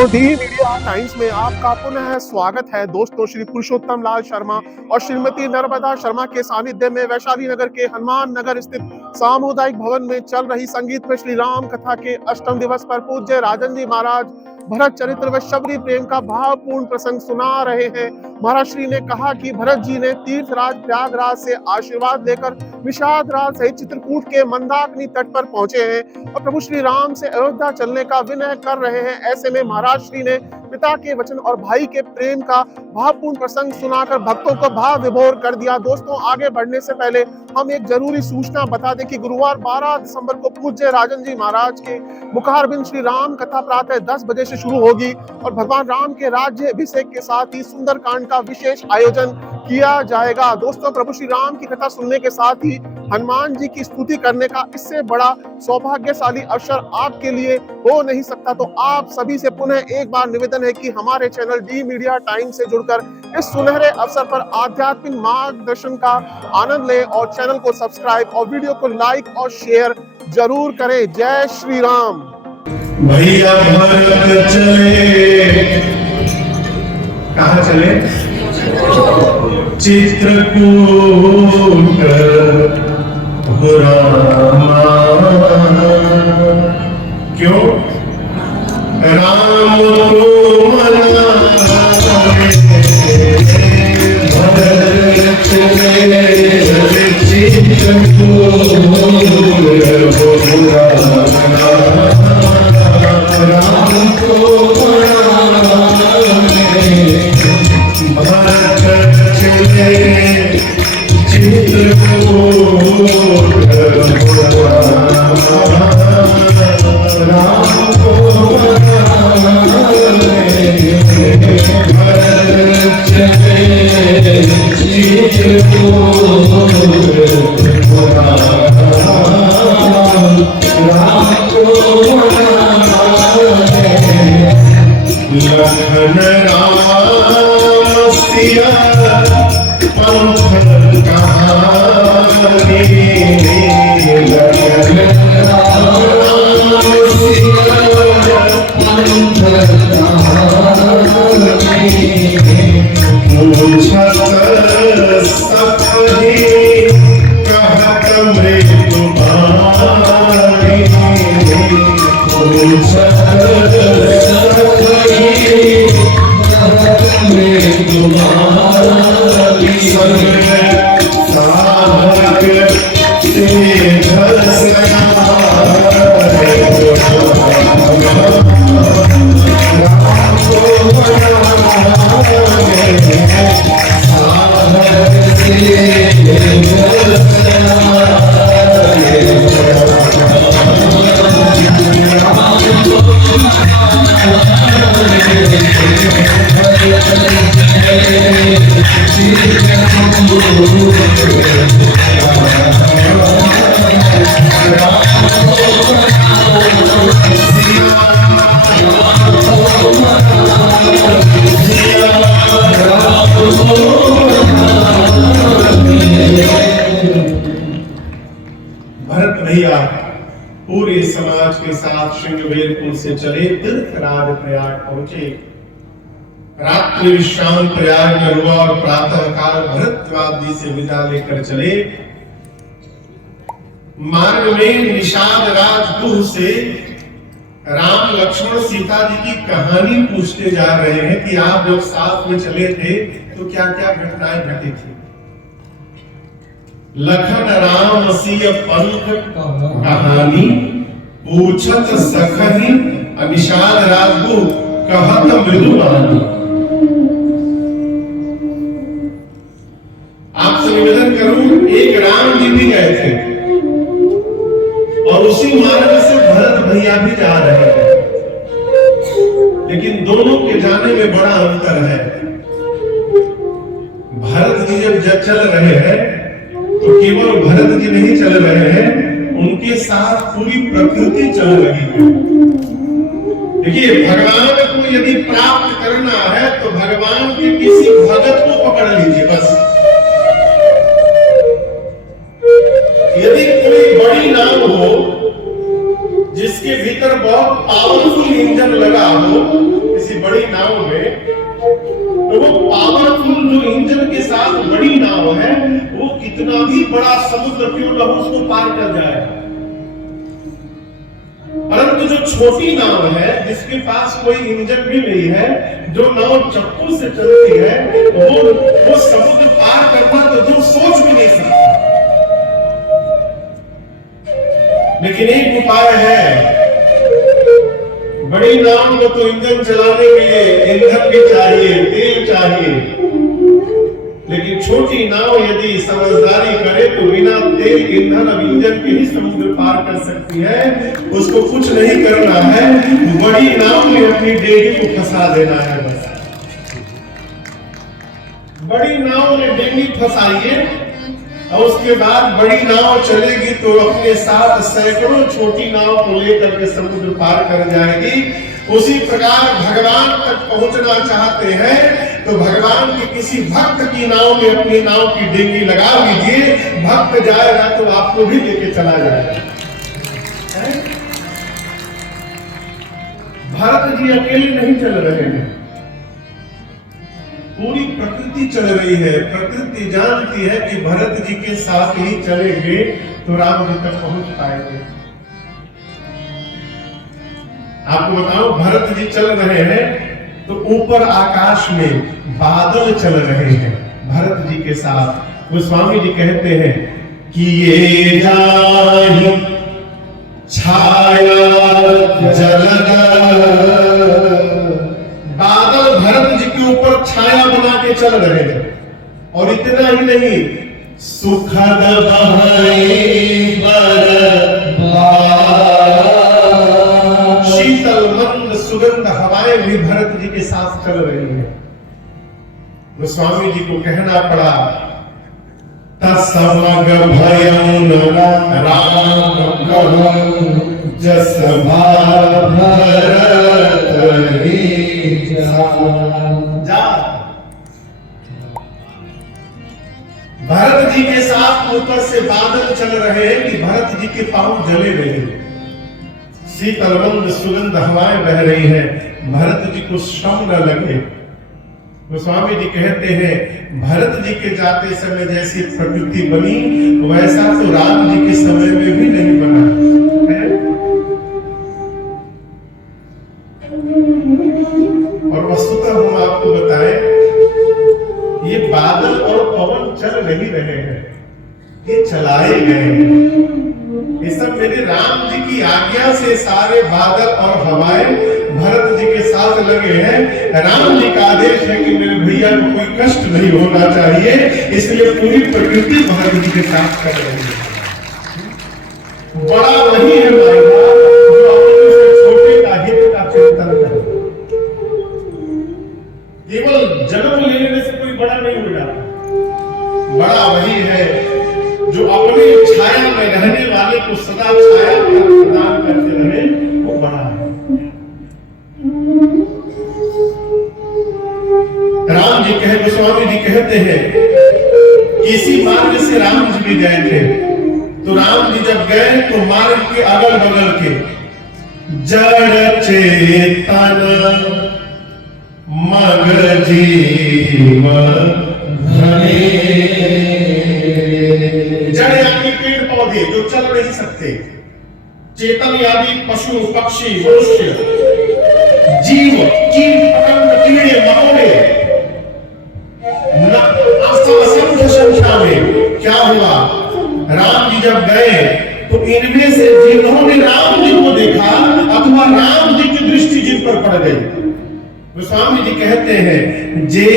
दोस्तों, D media times में आपका पुनः स्वागत है। दोस्तों, श्री पुरुषोत्तम लाल शर्मा और श्रीमती नर्मदा शर्मा के सानिध्य में वैशाली नगर के हनुमान नगर स्थित सामुदायिक भवन में चल रही संगीत में श्री राम कथा के अष्टम दिवस पर पूज्य राजन जी महाराज भरत चरित्र व शबरी प्रेम का भावपूर्ण प्रसंग सुना रहे हैं। महाराज श्री ने कहा कि भरत जी ने तीर्थराज प्रयागराज से आशीर्वाद लेकर विषाद राज सहित चित्रकूट के मंदाकिनी तट पर पहुंचे हैं और प्रभु श्री राम से अयोध्या चलने का विनय कर रहे हैं। ऐसे में महाराज श्री ने पिता के वचन और भाई के प्रेम का भावपूर्ण प्रसंग सुनाकर भक्तों को भाव विभोर कर दिया। दोस्तों, आगे बढ़ने से पहले हम एक जरूरी सूचना बता दें कि गुरुवार 12 दिसंबर को पूज्य राजन जी महाराज के मुखारबिंद श्री राम कथा प्रातः 10 बजे से शुरू होगी और भगवान राम के राज्य अभिषेक के साथ ही सुंदरकांड का विशेष आयोजन किया जाएगा। दोस्तों, प्रभु श्री राम की कथा सुनने के साथ ही हनुमान जी की स्तुति करने का इससे बड़ा सौभाग्यशाली अवसर आपके लिए हो नहीं सकता। तो आप सभी से पुनः एक बार निवेदन है कि हमारे चैनल डी मीडिया टाइम से जुड़कर इस सुनहरे अवसर पर आध्यात्मिक मार्गदर्शन का आनंद लें और चैनल को सब्सक्राइब और वीडियो को लाइक और शेयर जरूर करें। जय श्री राम। भैया भरत चले, कहाँ चले? चित्रकूट हो रामा। क्यों? राम को मनाने भरत चले चित्रकूट हो रामा। राम को भरत चले चित्रकूट हो रामा। राम को भरत चले चित्रकूट हो रामा। राम को लखन राम सिया पंथ कहानी। लखन राम सिया पंथ कहानी। पूछत सपनी कहत मृत्यु बानी। पूछत भरत भैया पूरे समाज के साथ श्रृंगवेरपुर से चले तीर्थराज प्रयाग पहुंचे। रात्रि विश्राम प्रयाग में हुआ और प्रातः काल भरद्वाज से विदा लेकर चले। मार्ग में निषाद राजगुह से राम लक्ष्मण सीता जी की कहानी पूछते जा रहे हैं कि आप जब साथ में चले थे तो क्या क्या घटनाएं घटी थी। लखन राम सिय पंथ कहानी पूछत सखहि निषाद राजगुह कहत मृदुबानी। आपसे निवेदन करूं, एक राम जी भी गए थे और उसी मार्ग से भरत भैया भी जा रहे हैं, लेकिन दोनों के जाने में बड़ा अंतर है। भरत जी जब चल रहे हैं तो केवल भरत जी नहीं चल रहे हैं, उनके साथ पूरी प्रकृति चल रही है। देखिए, भगवान को यदि प्राप्त करना है तो भगवान के किसी भगत को पकड़ लीजिए बस। यदि कोई बड़ी नाव हो जिसके भीतर बहुत पावरफुल इंजन लगा हो, बड़ा समुद्र क्यों न हो उसको पार कर जाए। परंतु जो छोटी नाव है, जिसके पास कोई इंजन भी नहीं है, जो नाव चप्पू से चलती है, वो समुद्र पार करना तो जो सोच भी नहीं सकता। लेकिन एक उपाय है, बड़ी नाव में तो इंजन चलाने के लिए ईंधन भी चाहिए, तेल चाहिए, लेकिन छोटी नाव यदि समझदारी करे तो बिना तेल, ईंधन और इंजन के ही समुद्र पार कर सकती है। उसको कुछ नहीं करना है, बड़ी नाव में अपनी डेगी को फंसा देना है बस। बड़ी नाव में डेगी फंसाइए और उसके बाद बड़ी नाव चलेगी तो अपने साथ सैकड़ों छोटी नाव को लेकर के समुद्र पार कर जाएगी। उसी प्रकार भगवान तक पहुंचना चाहते हैं तो भगवान के किसी भक्त की नाव में अपनी नाव की डेंगी लगा लीजिए, भक्त जाएगा तो आपको भी लेके चला जाएगा। भरत जी अकेले नहीं चल रहे हैं, पूरी प्रकृति चल रही है। प्रकृति जानती है कि भरत जी के साथ ही चलेंगे तो राम जी तक पहुंच पाएंगे। आपको बताओ, भरत जी चल रहे हैं तो ऊपर आकाश में बादल चल रहे हैं भरत जी के साथ। गोस्वामी जी कहते हैं कि ये जाहि छाया जलद, बादल भरत जी के ऊपर छाया बना के चल रहे हैं। और इतना ही नहीं, सुखद शीतल मंद सुगंध हवाएं भी भरत जी के साथ चल रही है। गोस्वामी जी को कहना पड़ा, तसमग भयं राम कहूं जस भरत ही जा। भरत जी के साथ ऊपर से बादल चल रहे हैं कि भरत जी के पांव जले नहीं, शीतल मंद सुगंध हवाएं बह रही हैं, भरत जी को श्रम न लगे। गोस्वामी जी कहते हैं, भरत जी के जाते समय जैसी प्रकृति बनी वैसा तो राम जी के समय में भी नहीं बना है। और वस्तुतः हम आपको बताएं, ये बादल और पवन चल नहीं रहे हैं, ये चलाए गए हैं। ये सब मेरे राम जी की आज्ञा से सारे बादल और हवाएं भरत जी के साथ लगे हैं। राम जी का आदेश है कि मेरे भैया को कोई कष्ट नहीं होना चाहिए, इसलिए पूरी प्रकृति भरत जी के साथ कर रही है। बड़ा वही है माइका जो अपने से छोटे का हित का चिंतन करे। केवल जन्म लेने से कोई बड़ा नहीं हो जाता। बड़ा वही है जो अपने छाया में रहने वाले को सदा छाया प्रदान करते रहे, वो बड़ा है। राम जी कहे, गोस्वामी जी कहते हैं, किसी मार्ग से राम जी भी गए थे, तो राम जी जब गए तो मार्ग के अगल बगल के जड़ चेतन मग जीव धने, जड़ यानी पेड़ पौधे जो चल नहीं सकते, चेतन यानी पशु पक्षी मनुष्य, जीव कीट पतंग कीड़े मकोड़े, असंख्य संख्या में। क्या हुआ, राम जी जब गए तो इनमें से जिन्होंने राम जी को देखा अथवा राम जी की दृष्टि जिन पर पड़ गई, गोस्वामी जी कहते हैं, जे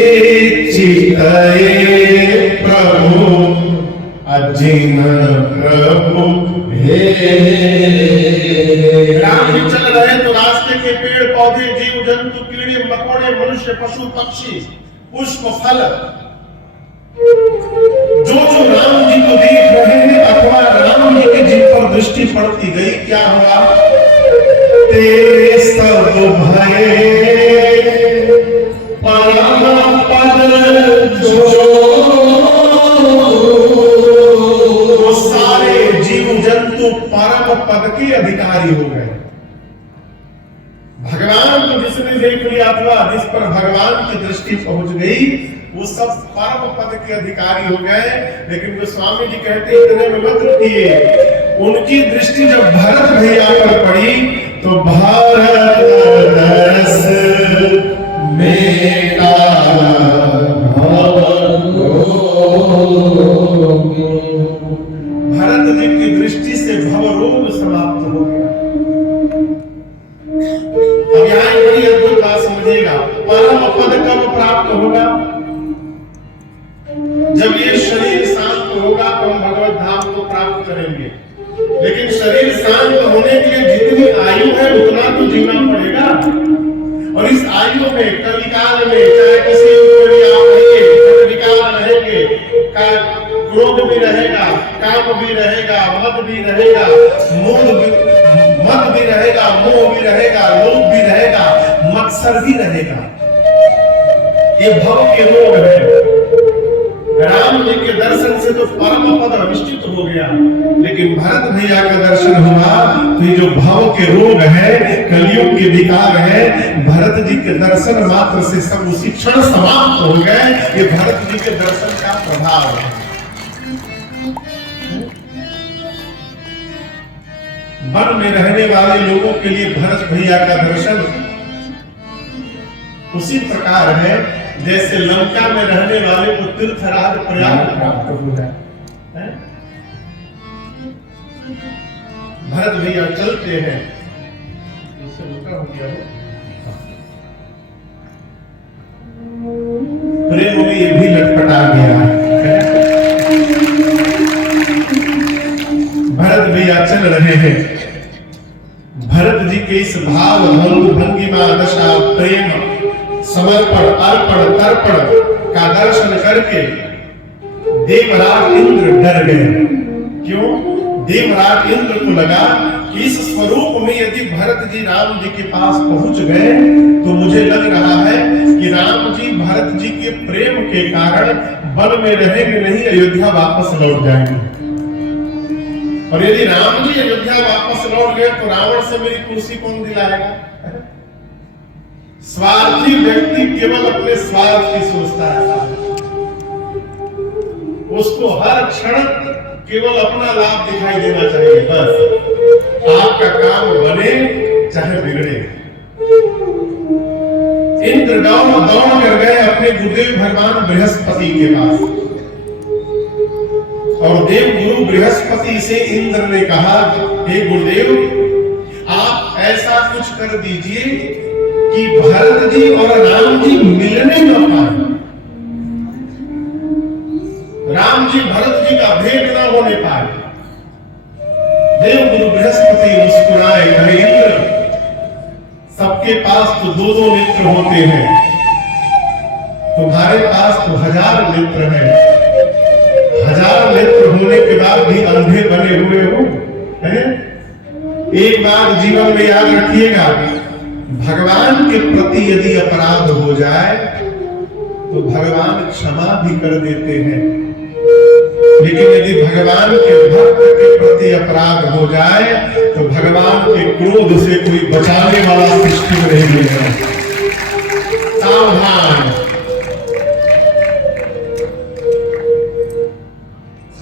चितये प्रभु अजिन प्रभु हे। राम जी चल रहे तो रास्ते के पेड़ पौधे, जीव जंतु, कीड़े मकोड़े, मनुष्य, पशु पक्षी, पुष्प फल, जो जो राम जी को देख रहे हैं अथवा राम जी की जिन पर दृष्टि पड़ती गई, क्या हुआ, तेरे सब भय परम पद जो, वो सारे जीव जंतु परम पद के अधिकारी हो गए। भगवान को जिसने देख लिया अथवा जिस पर भगवान की दृष्टि पहुंच गई वो सब परम पद के अधिकारी हो गए। लेकिन गोस्वामी जी कहते इतने में मत रुकिए, उनकी दृष्टि जब भरत भैया पर पड़ी तो भारत दर्श मेरा भरत जी की दृष्टि से भवरोग समाप्त हो गया। अब यहाँ एक बड़ी अद्भुत बात समझिएगा, परम पद कब प्राप्त होगा? जब ये शरीर शांत होगा तो हम भगवत धाम को प्राप्त करेंगे। लेकिन शरीर शांत होने के लिए जितनी आयु है उतना तो जीना पड़ेगा। और इस आयु में कलिकाल में चाहे किसी भी आप रहेंगे, विकार रहेंगे, क्रोध भी रहेगा, काम भी रहेगा, मद भी रहेगा, मद भी रहेगा, मोह भी रहेगा, लोभ भी रहेगा, मत्सर भी रहेगा। ये भव के रोग है। राम जी के दर्शन से तो परम पद निश्चित हो गया, लेकिन भरत भैया का दर्शन हुआ तो ये जो भाव के रोग है, कलयुग के विकार है, भरत जी के दर्शन मात्र से सब उसी क्षण समाप्त हो गए। ये भरत जी के दर्शन का प्रभाव है। वन में रहने वाले लोगों के लिए भरत भैया का दर्शन उसी प्रकार है जैसे लंका में रहने वाले को तीर्थराज प्रयाग प्राप्त हो जाए। भरत भैया चलते हैं, इससे उल्टा हो गया है। प्रेम में ये भी लटपटा गया है। भरत भैया चल रहे हैं। भरत जी के इस भाव भंगिमा दशा प्रेम समर्पण अर्पण तर्पण का दर्शन करके देवराज इंद्र डर गए। क्यों? देवराज इंद्र को लगा कि इस स्वरूप में यदि भरत जी राम जी के पास पहुंच गए तो मुझे लग रहा है कि राम जी भरत जी के प्रेम के कारण वन में रहेंगे नहीं, अयोध्या वापस लौट जाएंगे। और यदि राम जी अयोध्या वापस लौट गए तो रावण से मेरी कुर्सी कौन दिलाएगा? स्वार्थी व्यक्ति केवल अपने स्वार्थ की सोचता है। उसको हर क्षण केवल अपना लाभ दिखाई देना चाहिए। बस आपका काम बने चाहे बिगड़े। इंद्र दौड़ कर गए अपने गुरुदेव भगवान बृहस्पति के पास, और देव गुरु बृहस्पति से इंद्र ने कहा, हे गुरुदेव आप ऐसा कुछ कर दीजिए कि भरत जी और राम जी मिलने न पाए, राम जी भरत जी का भेंट न होने पाए। देव गुरु बृहस्पति मुस्कुराए, कहे इंद्र सबके पास तो दो दो नेत्र होते हैं, तुम्हारे पास तो 1000 नेत्र हैं। 1000 नेत्र होने के बाद भी अंधे बने हुए हो। एक बात जीवन में याद रखिएगा, भगवान के प्रति यदि अपराध हो जाए तो भगवान क्षमा भी कर देते हैं, लेकिन यदि भगवान के भक्त के प्रति अपराध हो जाए तो भगवान के क्रोध से कोई बचाने वाला सृष्टि में नहीं मिलेगा। सावधान।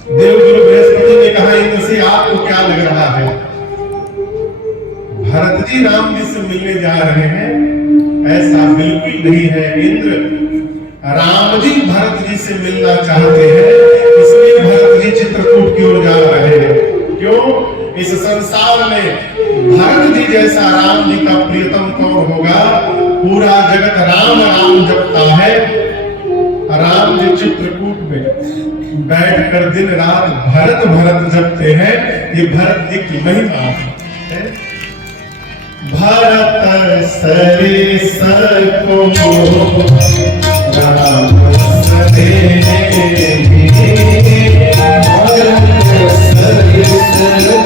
देवगुरु बृहस्पति ने कहा, इंद्र से आपको क्या लग रहा है? भरत जी राम जी से मिलने जा रहे हैं? ऐसा बिल्कुल नहीं है इंद्र। राम जी भरत जी से मिलना चाहते हैं, इसलिए भरत जी चित्रकूट की ओर जा रहे हैं। क्यों? इस संसार में भरत जी जैसा राम जी का प्रियतम कौन होगा? पूरा जगत राम राम जपता है, राम जी चित्रकूट में बैठकर दिन रात भरत भरत जपते हैं। ये भरत जी की महिमा है। भरत सरिस को राम सदेहि, भरत सरिस को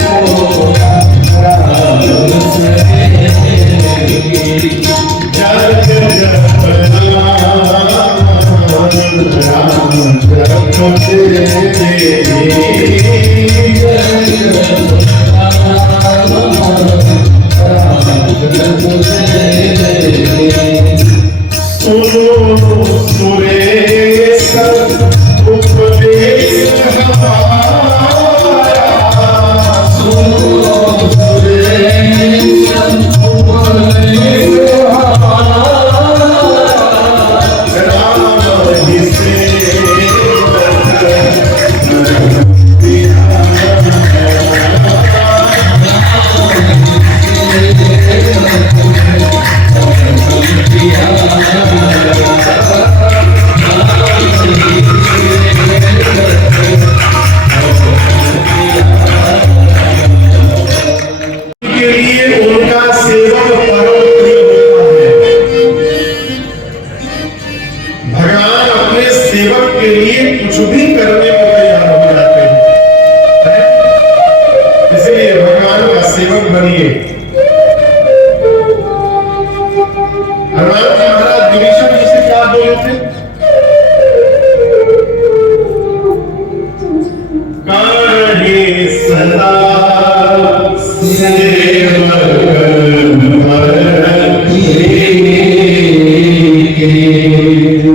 राम सदेहि, जग जप राम जप सुनो सुरे सदा सेवक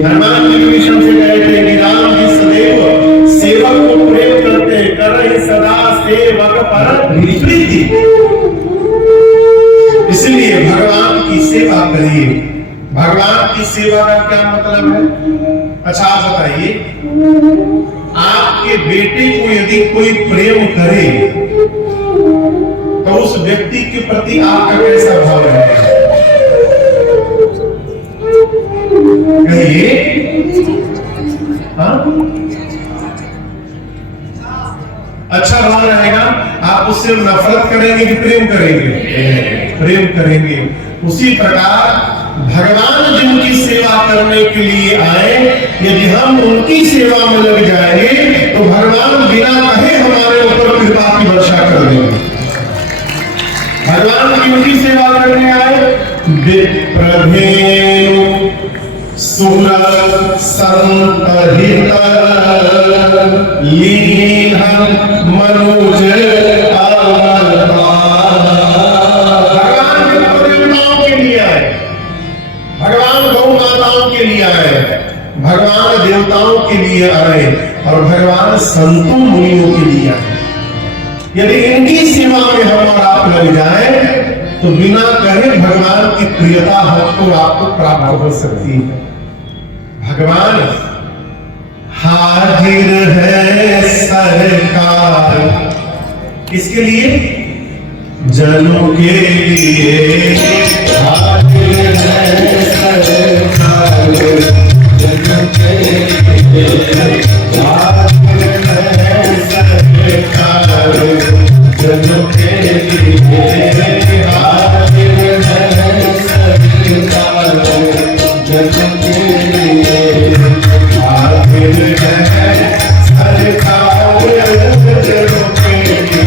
हनुमान जी विष्णु से कहते हैं कि राम जी सदैव सेवक को प्रेम करते, कर रहे सदा सेवक पर प्रीति। इसलिए भगवान की सेवा करिए। भगवान की सेवा का क्या मतलब है? अच्छा आप बताइए, आपके बेटे को यदि कोई प्रेम करे तो उस व्यक्ति के प्रति आपका कैसा भाव रहेगा? कहिए। हाँ? अच्छा भाव रहेगा। आप उससे नफरत करेंगे कि प्रेम करेंगे? प्रेम करेंगे। उसी प्रकार भगवान जिनकी सेवा करने के लिए आए, यदि हम उनकी सेवा में लग जाएंगे तो भगवान बिना कहे हमारे ऊपर कृपा की वर्षा कर देंगे। भगवान जिनकी सेवा करने आए, विप्रधेनु सुर संतहित लीन मनुज के लिए आए, भगवान देवताओं के लिए आए और भगवान संतों मुनियों के लिए आए। यदि इनकी सेवा में हम और आप लग जाएं तो बिना कहे भगवान की प्रियता हमको आपको प्राप्त हो सकती है। भगवान हाजिर है सरकार, किसके लिए? जनों के लिए हाजिर है सरकार, जनों के लिए हाजिर है सरकार, जनों के लिए हाजिर है सरकार, जनों के लिए हाजिर है सरकार, जनों के लिए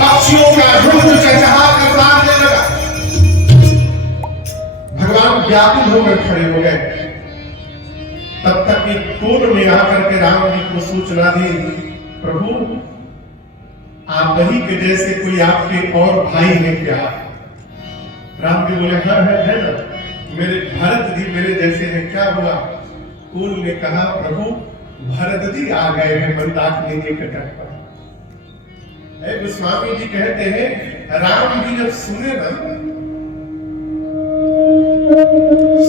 पक्षियों का झुंड चहचहाकर सामने लगा। भगवान व्याकुल होकर खड़े हो गए। तब तक एक कोल में आकर के राम जी को सूचना दी, प्रभु आप ही के जैसे कोई आपके और भाई है क्या? राम जी बोले हाँ है ना, मेरे भरत जी मेरे जैसे हैं। क्या हुआ? कोल ने कहा प्रभु भरत जी आ गए हैं मंदाकिनी के तट पर। गोस्वामी जी कहते हैं राम जी जब सुने ना,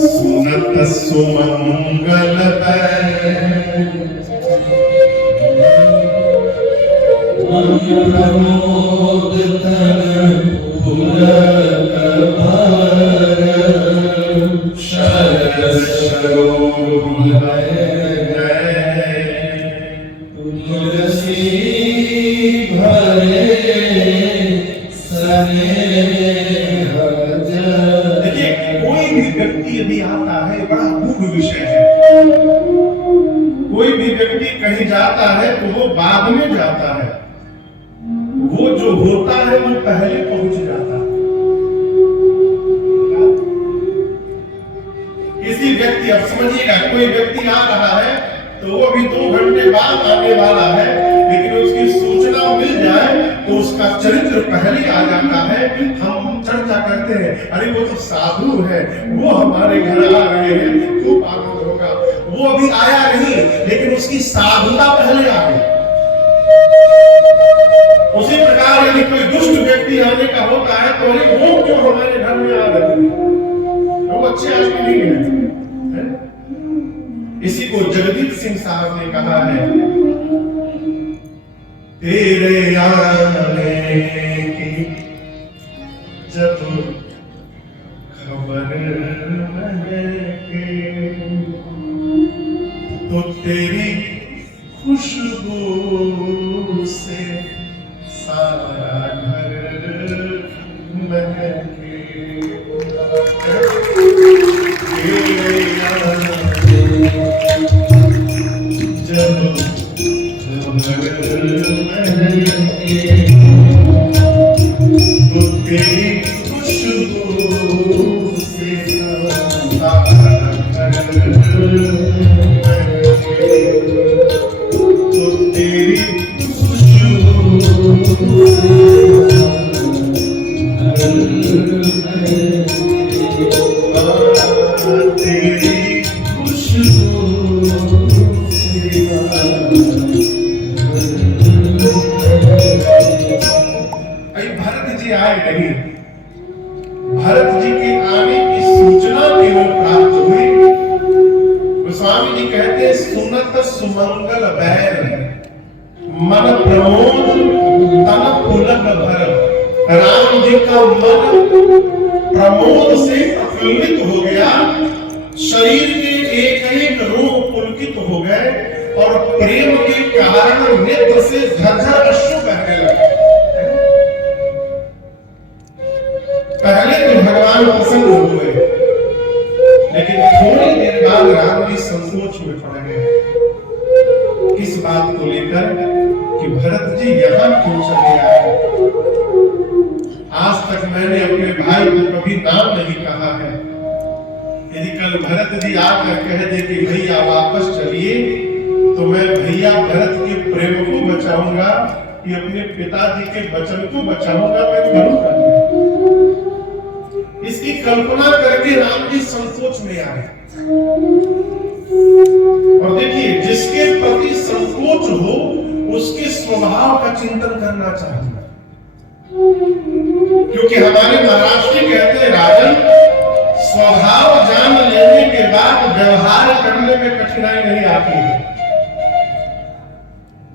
सुनत सुमंगल देखिए कोई भी व्यक्ति यदि आता है, बड़ा गूढ़ विषय है। कोई भी व्यक्ति कहीं जाता है तो वो बाद में जाता है, वो जो होता है वो पहले पहुंच जाता है। किसी व्यक्ति, अब समझिएगा, कोई व्यक्ति आ रहा है तो वो भी 2 घंटे बाद आने वाला है, लेकिन उसकी सूचना मिल जाए तो उसका चरित्र पहले आ जाता है। हम चर्चा करते हैं, अरे वो तो साधु है, वो हमारे घर आ रहे हैं, खूब आनंद होगा। वो अभी आया नहीं, लेकिन उसकी साधुता पहले आ गई। उसी प्रकार यदि कोई दुष्ट व्यक्ति आने का होता है तो अरे वो क्यों हमारे घर में आ रहे हैं, वो अच्छे आदमी नहीं है। इसी को जगदीप सिंह साहब ने कहा है, तेरे आने की जब खबर महके तो तेरी खुशबू से सारा घर महके। जब तो तेरी खुशबू से सारा घर महके, तो तेरी खुशबू तेरी खुशबू भरत जी आए नहीं, भरत जी के आने की सूचना केवल प्राप्त हुई। गोस्वामी जी कहते हैं, सुनत सुमंगल बैर मन प्रमोद तन पुलक भर। राम जी का मन प्रमोद से प्रफुल्लित हो गया, शरीर के एक एक रोग पुलकित हो गए और प्रेम के कारण नेत्र से झरझर अश्रु बहने लगे। पहले तो भगवान प्रसन्न हुए, लेकिन थोड़ी देर बाद राम जी संकोच में पड़ गए। किस बात को लेकर कि भरत जी यहां क्यों चले आए। आज तक मैंने अपने भाई को कभी नाम नहीं कहा है। यदि कल भरत जी आकर कह दे कि भैया वापस चलिए, तो मैं भैया भरत के प्रेम को बचाऊंगा कि अपने पिताजी के वचन को बचाऊंगा, मैं करूंगा। इसकी कल्पना करके राम जी संकोच में आए। और देखिए, जिसके प्रति संकोच हो उसके स्वभाव का चिंतन करना चाहिए, क्योंकि हमारे महाराष्ट्र कहते हैं, राजन स्वभाव जान लेने के बाद व्यवहार करने में कठिनाई नहीं आती है।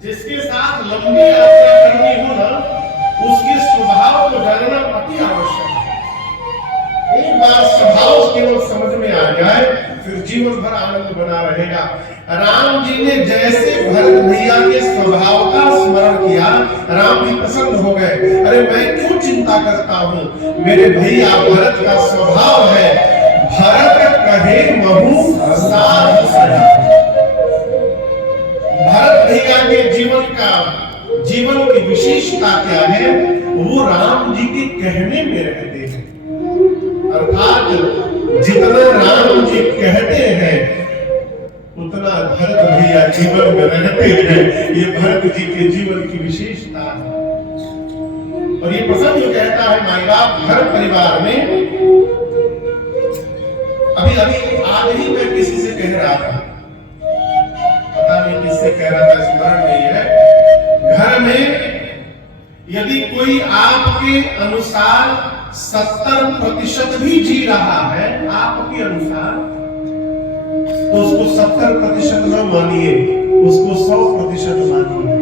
जिसके साथ लंबी यात्रा करनी हो ना, उसके स्वभाव को जानना अति आवश्यक है। एक बार स्वभाव केवल समझ में आ जाए, फिर जीवन भर आनंद बना रहेगा। राम जी ने जैसे भरत भैया के स्वभाव का स्मरण किया, राम जी प्रसन्न हो गए। अरे मैं क्यों चिंता करता हूँ, मेरे भैया भरत का स्वभाव है, भरत कहे महु साध सदा। भरत भैया के जीवन की विशेषता क्या है, वो राम जी के कहने में रहते हैं। अर्थात जितना राम जी कहते हैं उतना भरत भैया जीवन में रहते हैं। ये भरत जी के जीवन की विशेषता है। और ये प्रसंग कहता है, माई बाप घर परिवार में, अभी आज ही मैं किसी से कह रहा था, पता नहीं किससे कह रहा था, स्मरण नहीं है। घर में यदि कोई आपके अनुसार 70% भी जी रहा है, आपके अनुसार, तो उसको 70% न मानिए, उसको 100% मानिए।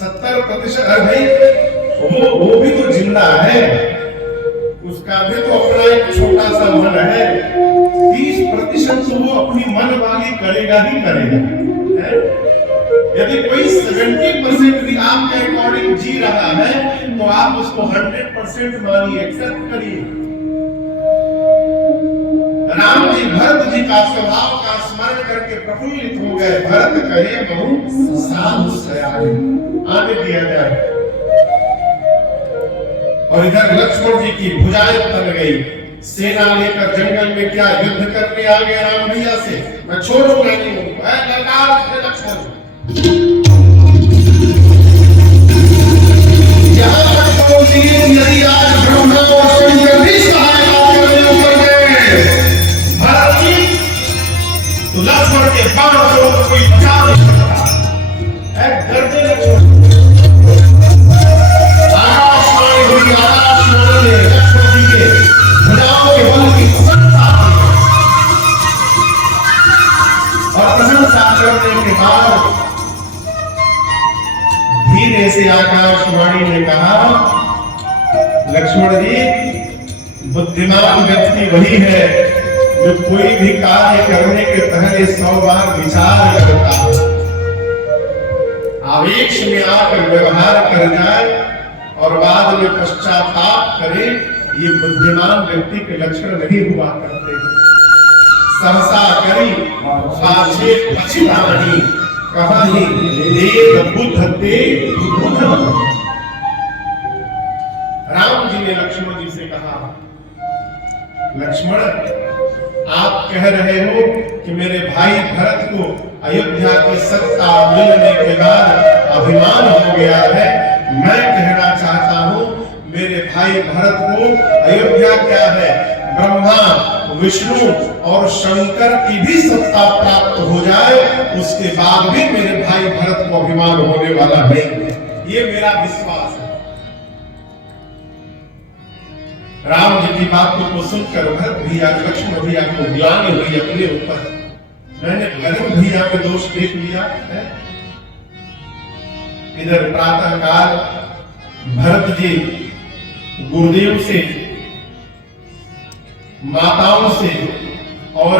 70% भाई वो भी तो जिंदा है, उसका भी तो अपना एक छोटा सा मन है। 30% तो वो अपनी मन वाली करेगा ही करेगा। यदि कोई 70% भी आपके अकॉर्डिंग जी रहा है, तो आप उसको 100% मानिए, एक्सेप्ट करिए। राम जी भरत जी का स्वभाव का स्मरण करके प्रफुल्लित हो गए। भरत कहे बहु साधु सयाने, आने दिया जाए। और इधर लक्ष्मण जी की भुजाएं तन गई, सेना लेकर जंगल में क्या युद्ध करने आ गए राम भैया से, मैं छोड़ूंगा नहीं उनको। लक्ष्मण यहां तक पहुंची, यदि आज ब्रह्मा और शंकर भी सहायता करने ऊपर गए भरत जी, तो लक्ष्मण के बाण से कोई बचा नहीं सकता। डरते लक्ष्मण। आकाशवाणी हुई, आकाशवाणी ने लक्ष्मण जी के भुजाओं के बल की प्रशंसा की और प्रशंसा करने के बाद धीरे से आकाशवाणी ने कहा, लक्ष्मण जी, बुद्धिमान व्यक्ति वही है जो कोई भी कार्य करने के पहले 100 बार विचार करता है, आवेश में आकर व्यवहार कर जाए और बाद में पश्चाताप करे। ये बुद्धिमान व्यक्ति के लक्षण नहीं हुआ करते हैं। सहसा करी पाछे पछितानी कहानी देव बुद्ध ते बुद्ध। राम जी ने लक्ष्मण जी से कहा, लक्ष्मण, आप कह रहे हो कि मेरे भाई भरत को अयोध्या की सत्ता मिलने के बाद अभिमान हो गया है। मैं कहना चाहता हूं, मेरे भाई भरत को अयोध्या क्या है, ब्रह्मा, विष्णु और शंकर की भी सत्ता प्राप्त हो जाए, उसके बाद भी मेरे भाई भरत को अभिमान होने वाला नहीं है। ये मेरा विश्वास है। राम जी की बातों को सुनकर भरत भैया, लक्ष्मण भैया को ग्लानि हुई अपने ऊपर। मैंने भरत भैया में दोष देख लिया है। इधर प्रातः काल भरत जी गुरुदेव से, माताओं से और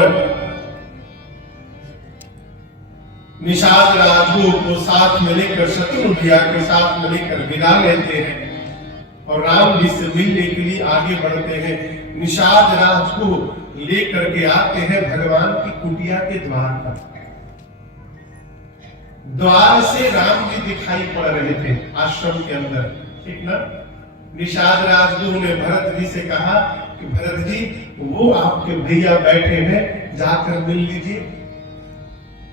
निषाद राजू को साथ में लेकर, शत्रु भैया के साथ में लेकर विदा लेते हैं और राम जी से मिलने के लिए आगे बढ़ते हैं। निषाद राज को लेकर के आते हैं भगवान की कुटिया के द्वार पर। द्वार से राम जी दिखाई पड़ रहे थे आश्रम के अंदर, ठीक ना। निषाद राजगुरु ने भरत जी से कहा कि भरत जी, वो आपके भैया बैठे हैं, जाकर मिल लीजिए।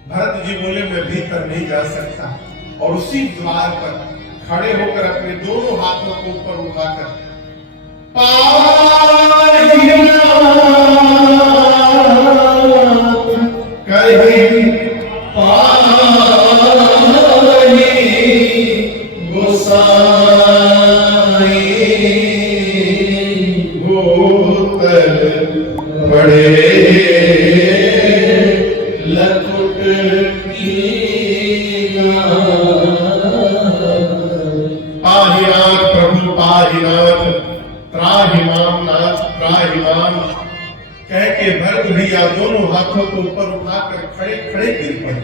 भरत जी बोले, मैं भीतर नहीं जा सकता। और उसी द्वार पर खड़े होकर अपने दोनों हाथों को ऊपर उठाकर कह के भरत भैया दोनों हाथों को ऊपर उठाकर खड़े खड़े गिर पड़े।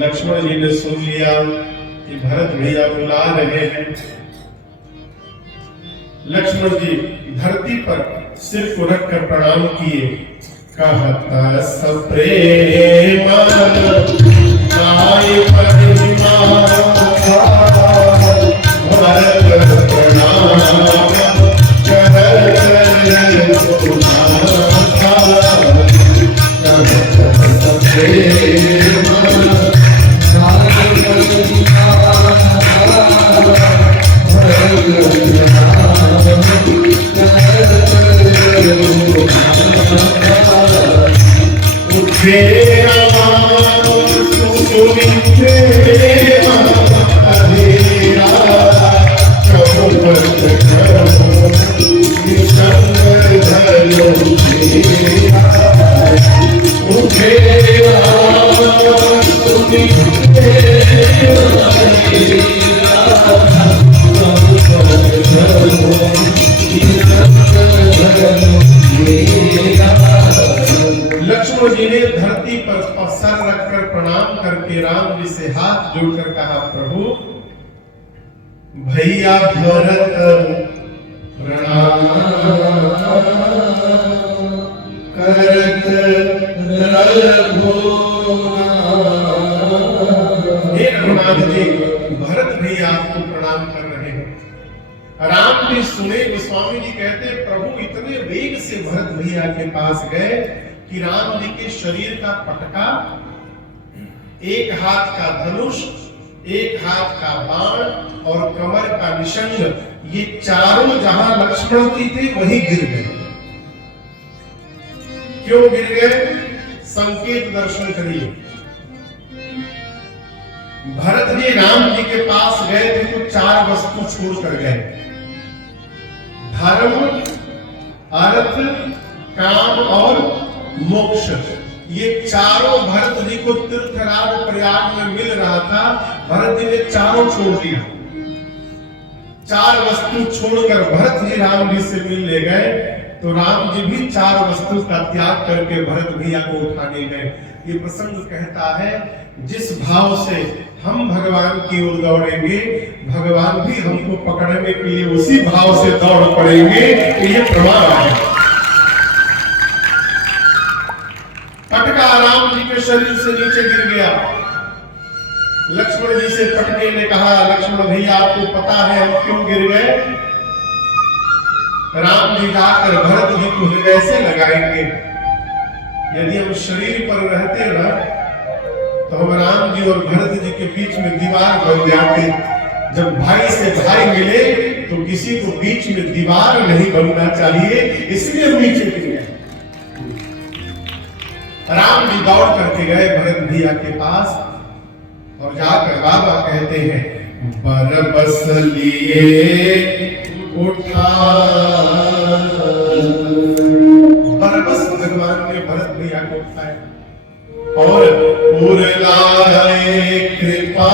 लक्ष्मण जी ने सुन लिया कि भरत भैया बुला रहे हैं। लक्ष्मण जी धरती पर सिर को रखकर प्रणाम किए। कहता सप्रेम नाय परिमाण भरत प्रणाम लक्ष्मण जी ने धरती पर सर रखकर प्रणाम करके राम जी से हाथ जोड़कर कहा, प्रभु भैया भरत प्रणाम करत रघुनाथ जी, भरत भैया आपको प्रणाम कर रहे हैं। राम जी सुने। गोस्वामी जी कहते, प्रभु इतने वेग से भरत भैया के पास गए कि राम जी के शरीर का पटका, एक हाथ का धनुष, एक हाथ का बाण और कमर का निशंग, ये चारों जहां लक्ष्मण जी थे वही गिर गए। क्यों गिर गए? संकेत दर्शन करिए। भरत जी राम जी के पास गए थे तो 4 वस्तु छोड़कर गए, धर्म, अर्थ, काम और मोक्ष। ये चारों भरत जी को तीर्थराज प्रयाग में मिल रहा था, भरत जी ने चारों छोड़ दिया। 4 वस्तु छोड़कर भरत जी राम जी से मिलने गए, तो राम जी भी 4 वस्तु का त्याग करके भरत भैया को उठाने गए। ये प्रसंग कहता है जिस भाव से हम भगवान की ओर दौड़ेंगे, भगवान भी हमको पकड़ने के लिए उसी भाव से दौड़ पड़ेंगे। तो ये प्रमाण है। पटका राम जी के शरीर से नीचे गिर गया। लक्ष्मण जी से पटके ने कहा, लक्ष्मण भैया आपको पता है हम क्यों गिर गए? राम जी जाकर भरत जी को हृदय से लगाएंगे। यदि हम शरीर पर रहते ना तो हम राम जी और भरत जी के बीच में दीवार बन जाते। जब भाई से भाई मिले तो किसी को बीच में दीवार नहीं बनना चाहिए, इसलिए हम नीचे गिर गए। राम जी दौड़ करके गए भरत भैया के पास और जाकर बाबा कहते हैं, बरबस लिए उठा। बरबस भगवान ने भरत भैया को उठाया और उरलाए कृपा